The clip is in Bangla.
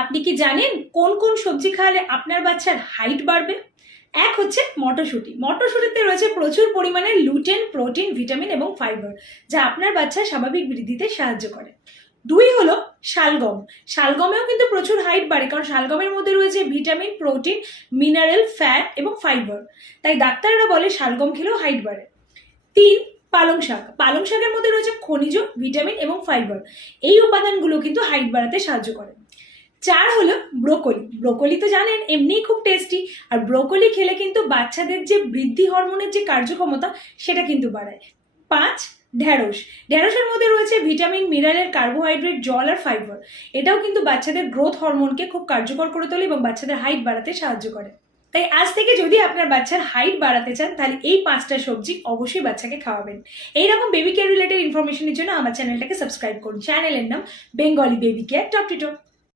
আপনি কি জানেন কোন কোন সবজি খাওয়ালে আপনার বাচ্চার হাইট বাড়বে? এক হচ্ছে মটরশুঁটি। মটরশুঁটিতে রয়েছে প্রচুর পরিমাণে লুটেন, প্রোটিন, ভিটামিন এবং ফাইবার, যা আপনার বাচ্চার স্বাভাবিক বৃদ্ধিতে সাহায্য করে। দুই হলো শালগম। শালগমেও কিন্তু প্রচুর হাইট বাড়ে, কারণ শালগমের মধ্যে রয়েছে ভিটামিন, প্রোটিন, মিনারেল, ফ্যাট এবং ফাইবার। তাই ডাক্তাররা বলে শালগম খেলেও হাইট বাড়ে। তিন, পালং শাক। পালং শাকের মধ্যে রয়েছে খনিজ, ভিটামিন এবং ফাইবার। এই উপাদানগুলো কিন্তু হাইট বাড়াতে সাহায্য করে। চার হলো ব্রোকলি। ব্রোকলি তো জানেন এমনিই খুব টেস্টি, আর ব্রোকলি খেলে কিন্তু বাচ্চাদের যে বৃদ্ধি হরমোনের যে কার্যক্ষমতা সেটা কিন্তু বাড়ায়। পাঁচ, ঢ্যাঁড়স। ঢ্যাঁড়সের মধ্যে রয়েছে ভিটামিন, মিনারেল, কার্বোহাইড্রেট, জল আর ফাইবার। এটাও কিন্তু বাচ্চাদের গ্রোথ হরমোনকে খুব কার্যকর করে তোলে এবং বাচ্চাদের হাইট বাড়াতে সাহায্য করে। তাই আজ থেকে যদি আপনার বাচ্চার হাইট বাড়াতে চান, তাহলে এই 5টা সবজি অবশ্যই বাচ্চাকে খাওয়াবেন। এইরকম বেবি কেয়ার রিলেটেড ইনফরমেশনের জন্য আমার চ্যানেলটাকে সাবস্ক্রাইব করুন। চ্যানেলের নাম Bengali baby care top to top.